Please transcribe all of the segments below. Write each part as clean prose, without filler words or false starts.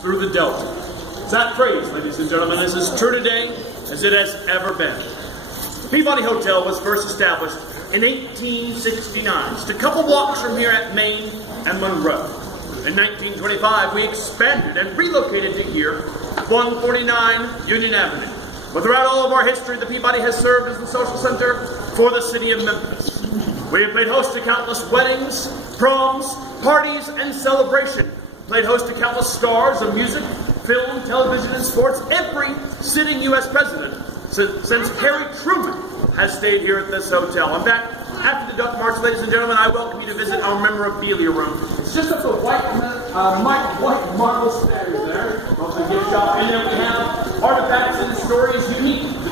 through the Delta. That phrase, ladies and gentlemen, is as true today as it has ever been. The Peabody Hotel was first established in 1869, just a couple blocks from here at Main and Monroe. In 1925, we expanded and relocated to here, 149 Union Avenue. But throughout all of our history, the Peabody has served as the social center for the city of Memphis. We have played host to countless weddings, proms, parties, and celebration. Played host to countless stars of music, film, television, and sports. Every sitting U.S. president since Harry Truman has stayed here at this hotel. In fact, after the Duck March, ladies and gentlemen, I welcome you to visit our memorabilia room. It's just up the white marble stairs there. Also a gift shop. And then we have artifacts and stories unique to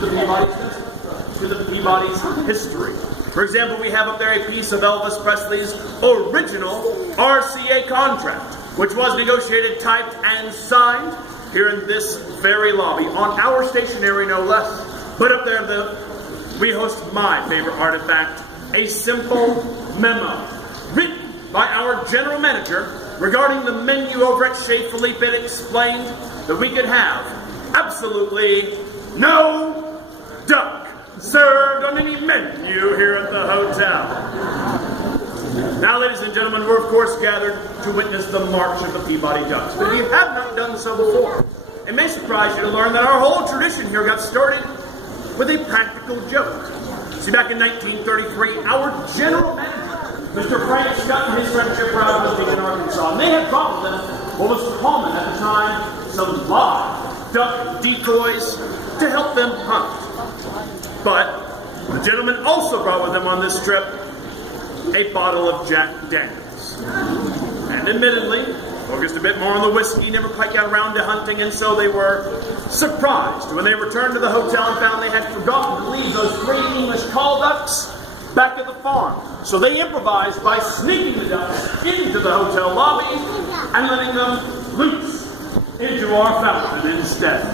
the Peabody's history. For example, we have up there a piece of Elvis Presley's original RCA contract, which was negotiated, typed, and signed here in this very lobby, on our stationery no less. But up there, we host my favorite artifact, a simple memo written by our general manager regarding the menu over at Chez Philippe. It explained that we could have absolutely no duck served on any menu here at the hotel. Now, ladies and gentlemen, we're of course gathered to witness the march of the Peabody Ducks. But if you have not done so before, it may surprise you to learn that our whole tradition here got started with a practical joke. See, back in 1933, our general manager, Mr. Frank Scott, and his friendship route was in Arkansas, and they had brought with them what was common at the time, some live duck decoys to help them hunt. But the gentleman also brought with him on this trip a bottle of Jack Daniels. And admittedly, focused a bit more on the whiskey, never quite got around to hunting, and so they were surprised when they returned to the hotel and found they had forgotten to leave those 3 English call ducks back at the farm. So they improvised by sneaking the ducks into the hotel lobby and letting them loose into our fountain instead.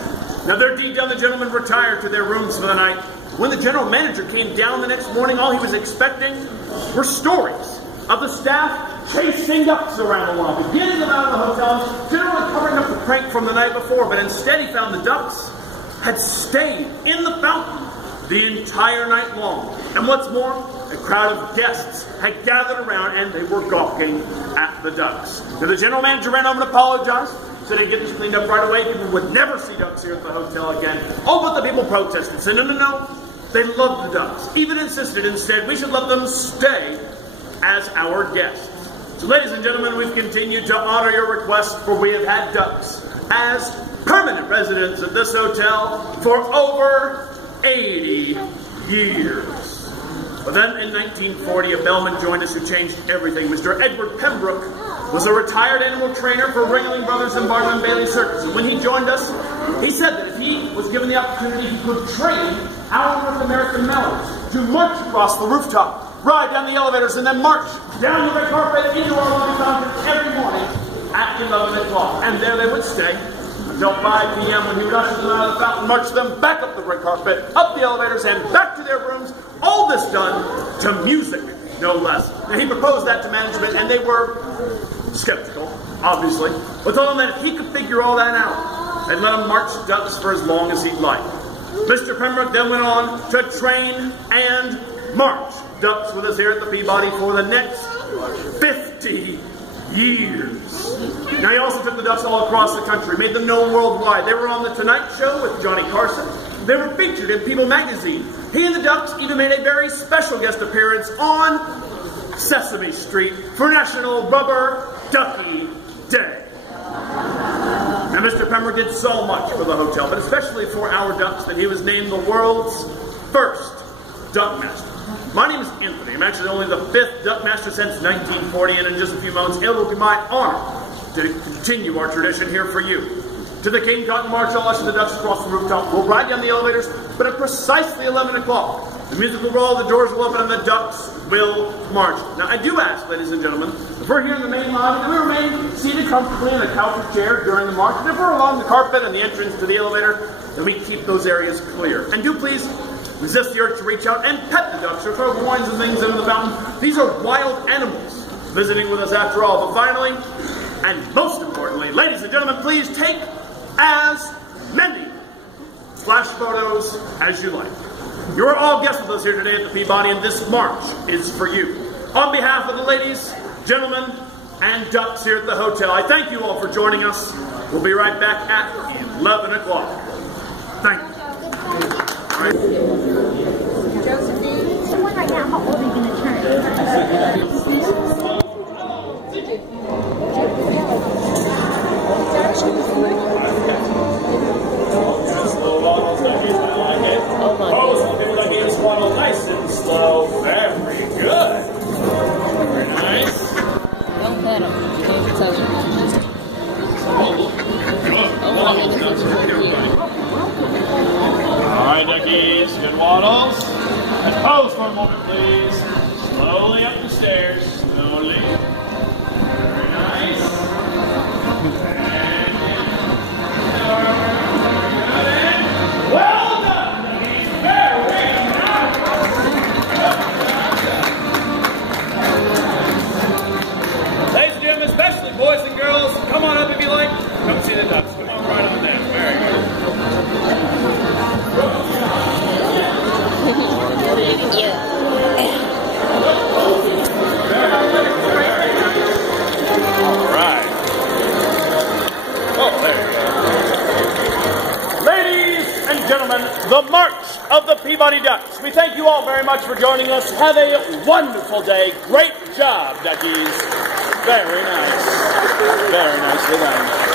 Now, their deed done, the gentlemen retired to their rooms for the night. When the general manager came down the next morning, all he was expecting were stories of the staff chasing ducks around the lobby, getting them out of the hotel, generally covering up the prank from the night before. But instead, he found the ducks had stayed in the fountain the entire night long. And what's more, a crowd of guests had gathered around and they were gawking at the ducks. Now, the general manager ran over and apologized. Said he'd get this cleaned up right away. People would never see ducks here at the hotel again. Oh, but the people protested. Said, no. They loved the ducks. Even insisted instead we should let them stay as our guests. So, ladies and gentlemen, we've continued to honor your request, for we have had ducks as permanent residents at this hotel for over 80 years. But then in 1940, a bellman joined us who changed everything. Mr. Edward Pembroke was a retired animal trainer for Ringling Brothers and Barnum and Bailey Circus. And when he joined us, he said that if he was given the opportunity, he could train our North American melons to march across the rooftop, ride down the elevators, and then march down the red carpet into our lobby conference every morning at 11 o'clock. And there they would stay until 5 p.m. when he would usher them out of the fountain, march them back up the red carpet, up the elevators, and back to their rooms. All this done to music, no less. Now, he proposed that to management, and they were skeptical, obviously, but told him that if he could figure all that out, they'd let him march ducks for as long as he'd like. Mr. Pembroke then went on to train and march ducks with us here at the Peabody for the next 50 years. Now, he also took the ducks all across the country, made them known worldwide. They were on The Tonight Show with Johnny Carson. They were featured in People magazine. He and the Ducks even made a very special guest appearance on Sesame Street for National Rubber Ducky Day. Now, Mr. Pembroke did so much for the hotel, but especially for our ducks, that he was named the world's first Duck Master. My name is Anthony. I'm actually only the 5th Duck Master since 1940, and in just a few moments, it will be my honor to continue our tradition here for you. To the King Cotton March, I'll usher the ducks across the rooftop. We'll ride down the elevators, but at precisely 11 o'clock, the music will roll, the doors will open, and the ducks will march. Now, I do ask, ladies and gentlemen, if we're here in the main lobby, do we remain seated comfortably in a couch or chair during the march? And if we're along the carpet and the entrance to the elevator, then we keep those areas clear. And do please resist the urge to reach out and pet the ducks or throw coins and things into the fountain. These are wild animals visiting with us after all. But finally, and most importantly, Ladies and gentlemen, please take as many flash photos as you like. You're all guests with us here today at the Peabody, and this march is for you. On behalf of the ladies, gentlemen, and ducks here at the hotel, I thank you all for joining us. We'll be right back at 11 o'clock. Thank you. Josephine, someone right now, how old are you going to turn? Oh my God. Maybe like you swaddle nice and slow. Very good. Very nice. Don't pet him. Don't touch him. All right, duckies. Good waddles. And pose for a moment, please. Slowly up the stairs. Slowly. Very nice. Well done, duckies. Very nice. Ladies and gentlemen, especially boys and girls, come on up if you like. Come see the ducks. Come on right on down. Very good. All right. Oh, there you go. Ladies and gentlemen, the March of the Peabody Ducks. We thank you all very much for joining us. Have a wonderful day. Great job, duckies. Very nice. Very nicely done.